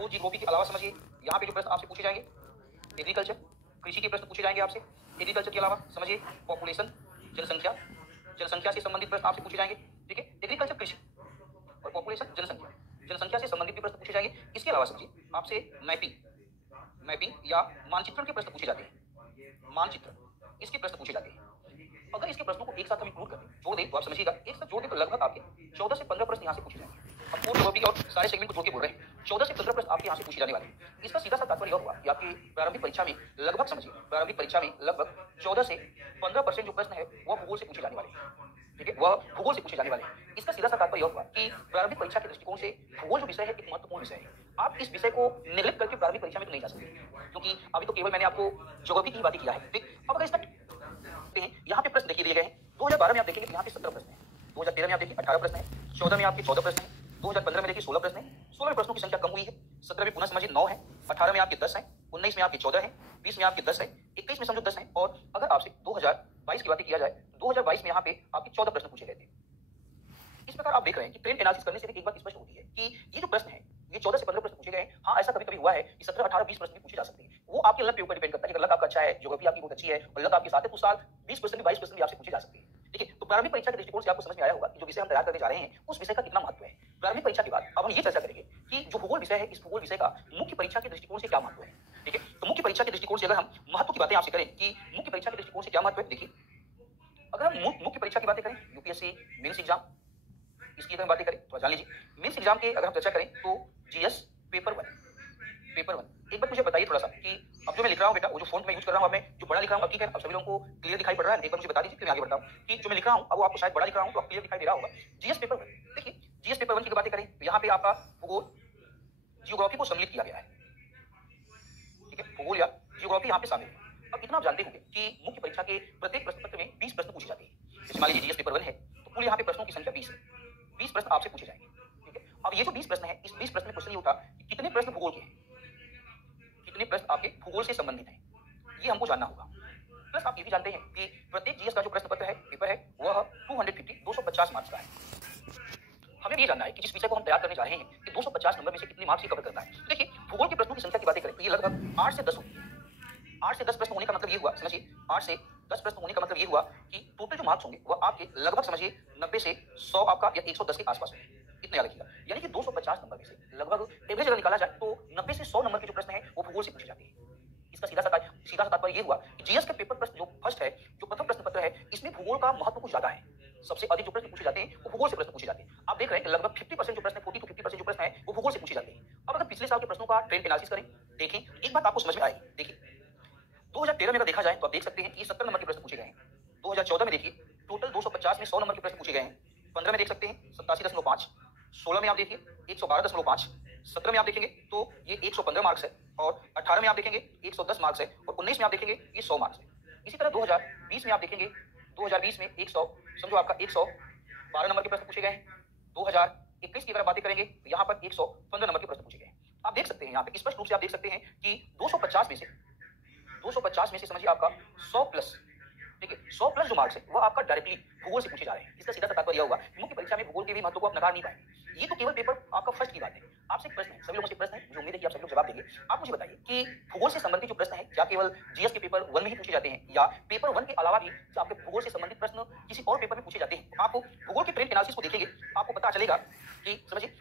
भू जीवोपी के अलावा समझिए यहाँ पे जो प्रश्न आपसे पूछे जाएंगे एग्रीकल्चर, कृषि के प्रश्न पूछे जाएंगे आपसे। एग्रीकल्चर के अलावा समझिए पॉपुलेशन, जनसंख्या, जनसंख्या से संबंधित प्रश्न आपसे पूछे जाएंगे। ठीक है, एग्रीकल्चर, कृषि और पॉपुलेशन, जनसंख्या, जनसंख्या से संबंधित भी प्रश्न पूछे जाएंगे। इसके अलावा समझिए आपसे मैपिंग या मानचित्रण के प्रश्न पूछे जाते हैं। मानचित्र, इसके प्रश्न पूछे जाते हैं। अगर इसके प्रश्नों को एक साथ हम इंक्लूड कर दें, जोड़ दें, तो आप समझिएगा एक साथ जोड़ दें तो लगभग आपके 14 से 15 प्रश्न यहाँ से पूछे जाएंगे। हम पूर्ण ज्योग्राफी और सारे सेगमेंट को जोड़ के बोल रहे हैं, 14 से 15 प्रश्न आपके यहाँ से पूछे जाने वाले हैं। इसका सीधा सा तात्पर्य यह हुआ कि आपकी प्रारंभिक परीक्षा में लगभग समझिए, प्रारंभिक परीक्षा में लगभग 14 से 15% जो प्रश्न है वह भूगोल से पूछे जाने वाले हैं। ठीक है, वह भूगोल से पूछे जाने वाले हैं। इसका सीधा सा तात्पर्य यह हुआ कि प्रारंभिक परीक्षा के दृष्टिकोण से भूगोल जो विषय है एक महत्वपूर्ण विषय है। आप इस विषय को निगलेक्ट करके प्रारंभिक परीक्षा में तो नहीं जा सकते, क्योंकि अभी तो केवल मैंने आपको ज्योग्राफी की बात किया है। ठीक, अब अगर इसका यहाँ पे प्रश्न देखिए दिए गए हैं। 2012 में आप देखेंगे यहाँ पे 17 प्रश्न है, 2013 में आप देखिए 18 प्रश्न है, 14 में आपके 14 प्रश्न है, 2015 में देखिए 16 प्रश्न है। 16 में प्रश्नों की संख्या कम हुई है, 17 में पुनः समझिए 9 है, 18 में आपके 10 है, 19 में आपके 14 है, 20 में आपके 10 है, 21 में समझो 10 है। और अगर आपसे 2022 की बात किया जाए, 2022 में यहाँ पे आपके 14 प्रश्न पूछे गए थे। इस प्रकार आप देख रहे हैं कि ट्रेंड एनालिसिस करने से एक बात स्पष्ट होती है कि ये जो प्रश्न है ये 14 से 15 प्रश्न पूछे गए। हाँ, ऐसा कभी कभी हुआ है कि 17, 18, 20 प्रश्न भी पूछे जा सकते हैं। वो आपके लक के ऊपर डिपेंड करता है कि अगर लक आपका अच्छा है, ज्योग्राफी आपकी बहुत अच्छी है और लक आपके साथ है तो साल 20 प्रश्न भी 22 प्रश्न भी आपसे पूछे जा सकते हैं। ठीक है, तो प्रारंभिक परीक्षा के दृष्टिकोण से आपको समझ में आया होगा कि जो विषय हम तैयार करने जा रहे हैं उस विषय का कितना महत्व है। प्रारंभिक परीक्षा के बाद अब हम ये चर्चा करेंगे कि जो भूगोल विषय है इस भूगोल विषय का मुख्य परीक्षा के दृष्टिकोण से क्या महत्व है। ठीक है, तो मुख्य परीक्षा के दृष्टिकोण से अगर हम महत्व की बातें आपसे करें कि मुख्य परीक्षा के दृष्टिकोण से क्या महत्व है, देखिए अगर हम मुख्य परीक्षा की बातें करें, यूपीएससी मेंस एग्जाम, इसकी अगर बातें करें तो जान लीजिए मेंस एग्जाम के अगर हम चर्चा करें तो जीएस पेपर 1, पेपर 1। एक बार मुझे बताइए थोड़ा सा कि अब जो मैं लिख रहा हूँ बेटा, वो जो फॉन्ट मैं यूज कर रहा हूँ, अब मैं जो बड़ा लिख रहा हूँ, अब ठीक है, अब सभी लोगों को क्लियर दिखाई पड़ रहा है। एक बार मुझे बता दीजिए कि मैं आगे बढ़ता हूँ कि जो मैं लिख रहा हूँ अब वो आपको शायद बड़ा लिख रहा हूँ तो क्लियर दिखाई दे रहा होगा। जीएस पेपर 1, देखिए जीएस पेपर 1 की बातें करें तो यहाँ पे आपका भूगोल, जियोग्राफी को सम्मिलित किया गया है। ठीक है, भूगोल या जियोग्राफी यहाँ पे शामिल है। अब इतना आप जानते होंगे कि मुख्य परीक्षा के प्रत्येक प्रश्न पत्र में 20 प्रश्न पूछे जाते हैं। जैसे मान लीजिए जीएस पेपर 1 है तो कुल यहाँ पे प्रश्नों की संख्या 20 है, 20 प्रश्न आपसे पूछे जाएंगे। ठीक है, अब ये जो 20 प्रश्न है, इस 20 प्रश्न में क्वेश्चन ये होता कि कितने प्रश्न भूगोल के हैं, कितने प्रश्न आपके भूगोल से संबंधित हैं, ये हमको जानना होगा। प्लस आप ये भी जानते हैं कि प्रत्येक जीएस का जो प्रश्न पत्र है, पेपर है, वह 250 मार्क्स का है। हमें भी ये जानना है कि जिस विषय को हम तैयार करने जा रहे हैं कि 250 नंबर में से कितने मार्क्स कवर करता है। देखिए भूगोल के प्रश्नों की संख्या की बातें करें तो ये लगभग 8 से 10 होगी। 8 से 10 प्रश्न होने का मतलब ये हुआ, समझिए 8 से 10 प्रश्न होने का मतलब ये हुआ कि टोटल जो मार्क्स होंगे वह आपके लगभग समझिए 90 से 100 आपका या 110 के आसपास होंगे। इतना याद रखिएगा, यानी कि 250 नंबर में से लगभग एवरेज अगर निकाला जाए तो 90 से 100 नंबर के जो प्रश्न है वो भूगोल से पूछे जाते हैं। इसका सीधा सा तात्पर्य ये हुआ कि जीएस के पेपर प्रश्न जो फर्स्ट है, जो प्रथम प्रश्न पत्र है, इसमें भूगोल का महत्व कुछ ज्यादा है। सबसे अधिक जो प्रश्न पूछे जाते हैं वो भूगोल से प्रश्न पूछे जाते हैं। आप देख रहे हैं कि लगभग 50% जो प्रश्न, 40 to 50% जो प्रश्न है वो भूगोल से पूछे जाते हैं। अब अगर पिछले साल के प्रश्नों का ट्रेंड एनालिसिस करें, देखें, एक बात आपको समझ में आएगी। देखिए 2013 में अगर देखा जाए तो आप देख सकते हैं कि 70 नंबर के प्रश्न पूछे गए हैं। 2014 में देखिए टोटल 250 में 100 नंबर के प्रश्न पूछे गए हैं। 15 में देख सकते हैं 87.5, 16 में आप देखिए 112.5, 17 में आप देखेंगे तो ये 115 मार्क्स है, और 18 में आप देखेंगे 110 मार्क्स है, और 19 में आप देखेंगे ये 100 मार्क्स है। इसी तरह 2020 में आप देखेंगे, 2020 में 100 समझो आपका 112 नंबर के प्रश्न पूछे गए हैं। 2021 की अगर बातें करेंगे तो यहाँ पर 115 नंबर के प्रश्न पूछे गए हैं। आप देख सकते हैं यहाँ पे स्पष्ट रूप से आप देख सकते हैं कि 250 में से समझिए आपका 100 प्लस, ठीक है, 100 प्लस जो मार्क्स है वो आपका डायरेक्टली भूगोल से पूछे जा रहे हैं। इसका सीधा सा तात्पर्य होगा मुख्य परीक्षा में भूगोल के भी महत्व को आप नकार नहीं पाएंगे। ये तो केवल पेपर आपका फर्स्ट की बात है। आपसे एक प्रश्न है, सभी लोगों से प्रश्न है, मुझे उम्मीद है कि आप सभी लोग जवाब देंगे। आप मुझे बताइए कि भूगोल से संबंधित जो प्रश्न है क्या केवल जीएस के पेपर 1 में ही पूछे जाते हैं, या पेपर 1 के अलावा भी आपके भूगोल से संबंधित प्रश्न किसी और पेपर में पूछे जाते हैं? आप भूगोल के ट्रेंड एनालिसिस को देखेंगे, आपको पता चलेगा कि समझिए